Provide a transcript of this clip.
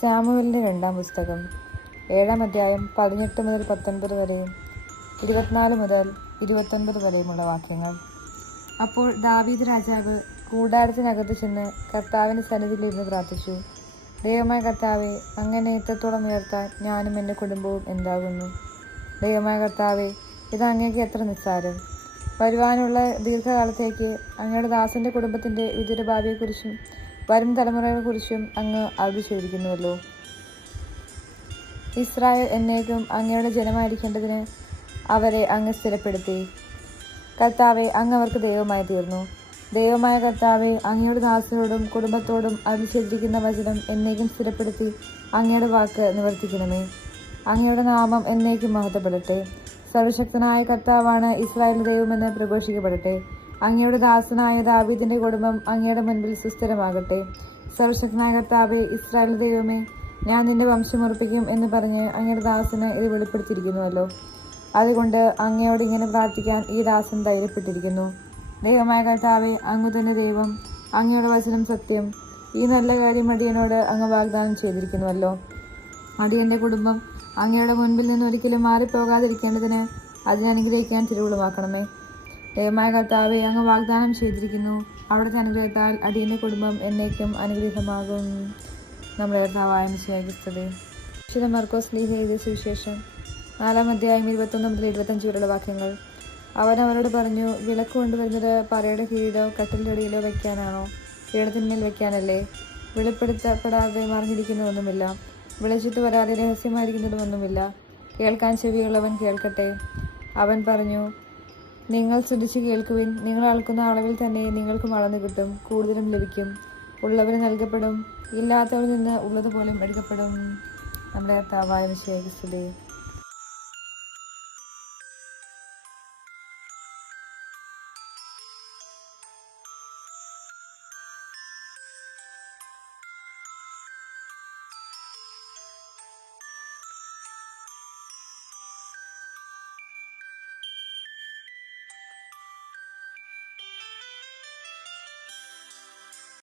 സാമുവേലിൻ്റെ രണ്ടാം പുസ്തകം 7-ാം അധ്യായം 18 മുതൽ 19 വരെയും 24 മുതൽ 29 വരെയുമുള്ള വാക്യങ്ങൾ. അപ്പോൾ ദാവീദ് രാജാവ് കൂടാരത്തിനകത്ത് ചെന്ന് കർത്താവിൻ്റെ സന്നിധിയിലിരുന്ന് പ്രാർത്ഥിച്ചു. ദൈവമായ കർത്താവെ, അങ്ങനെ ഇത്രത്തോളം ഉയർത്താൻ ഞാനും എൻ്റെ കുടുംബവും എന്താകുന്നു? ദൈവമായ കർത്താവെ, ഇത് അങ്ങേക്ക് എത്ര നിസ്സാരം! വരുവാനുള്ള ദീർഘകാലത്തേക്ക് അങ്ങയുടെ ദാസൻ്റെ കുടുംബത്തിൻ്റെ വിദൂരഭാവിയെക്കുറിച്ചും വരും തലമുറകളെക്കുറിച്ചും അങ്ങ് അരുളി ചെയ്തിരിക്കുന്നുവല്ലോ. ഇസ്രായേൽ എന്നേക്കും അങ്ങയുടെ ജനമായിരിക്കേണ്ടതിന് അവരെ അങ്ങ് സ്ഥിരപ്പെടുത്തി. കർത്താവെ, അങ്ങ് അവർക്ക് ദൈവമായി തീർന്നു. ദൈവമായ കർത്താവെ, അങ്ങയുടെ ദാസരോടും കുടുംബത്തോടും അരുളി ചെയ്തിരിക്കുന്ന വചനം എന്നേക്കും സ്ഥിരപ്പെടുത്തി അങ്ങയുടെ വാക്ക് നിവർത്തിക്കണമേ. അങ്ങയുടെ നാമം എന്നേക്കും മഹത്വപ്പെടട്ടെ. സർവശക്തനായ കർത്താവാണ് ഇസ്രായേലിന്റെ ദൈവമെന്ന് പ്രഘോഷിക്കപ്പെടട്ടെ. അങ്ങയുടെ ദാസനായ ദാവീദിന്റെ കുടുംബം അങ്ങയുടെ മുൻപിൽ സുസ്ഥിരമാകട്ടെ. സർവശക്തനായ കർത്താവെ, ഇസ്രായേലിന്റെ ദൈവമേ, ഞാൻ നിന്റെ വംശം ഉറപ്പിക്കും എന്ന് പറഞ്ഞ് അങ്ങയുടെ ദാസന് ഇത് വെളിപ്പെടുത്തിയിരിക്കുന്നുവല്ലോ. അതുകൊണ്ട് അങ്ങയോട് ഇങ്ങനെ പ്രാർത്ഥിക്കാൻ ഈ ദാസൻ ധൈര്യപ്പെട്ടിരിക്കുന്നു. ദൈവമായ കർത്താവെ, അങ്ങ് തന്നെ ദൈവം, അങ്ങയുടെ വചനം സത്യം. ഈ നല്ല കാര്യം അടിയനോട് അങ്ങ് വാഗ്ദാനം ചെയ്തിരിക്കുന്നുവല്ലോ. അടിയന്റെ കുടുംബം അങ്ങയുടെ മുൻപിൽ നിന്ന് ഒരിക്കലും മാറിപ്പോകാതിരിക്കേണ്ടതിന് അതിനെ അനുഗ്രഹിക്കാൻ തിരുവുളമാക്കണമേ. ദൈവമായ കർത്താവെ, അങ്ങ് വാഗ്ദാനം ചെയ്തിരിക്കുന്നു. അവിടുത്തെ അനുഗ്രഹത്താൽ അടിയന്റെ കുടുംബം എന്നേക്കും അനുഗ്രഹമാകും. നമ്മുടെ കർത്താവായ മിശിഹായ്ക്ക് വിശുദ്ധ മർക്കോസ് ശ്ലീഹ എഴുതിയ സുവിശേഷം 4-ാം അധ്യായം 21 മുതൽ 25 വരെയുള്ള വാക്യങ്ങൾ. അവൻ അവരോട് പറഞ്ഞു, വിളക്ക് കൊണ്ടുവരുന്നത് പറയുടെ കീഴിലോ കട്ടിലിൻ്റെ അടിയിലോ വയ്ക്കാനാണോ? പീഠത്തിന്മേൽ വയ്ക്കാനല്ലേ? വെളിപ്പെടുത്തപ്പെടാതെ മറിഞ്ഞിരിക്കുന്നതൊന്നുമില്ല, വിളിച്ചിട്ട് വരാതെ രഹസ്യമായിരിക്കുന്നതുമൊന്നുമില്ല. കേൾക്കാൻ ചെവിയുള്ളവൻ കേൾക്കട്ടെ. അവൻ പറഞ്ഞു, നിങ്ങൾ ശ്രദ്ധിച്ചു കേൾക്കുവിൻ. നിങ്ങൾ അളക്കുന്ന അളവിൽ തന്നെ നിങ്ങൾക്കും അളന്നു കിട്ടും, കൂടുതലും ലഭിക്കും. ഉള്ളവന് നൽകപ്പെടും, ഇല്ലാത്തവരിൽ നിന്ന് ഉള്ളതുപോലും എടുക്കപ്പെടും. നമ്മുടെ കർത്താവായ മിശിഹായ്ക്ക് സ്തുതി.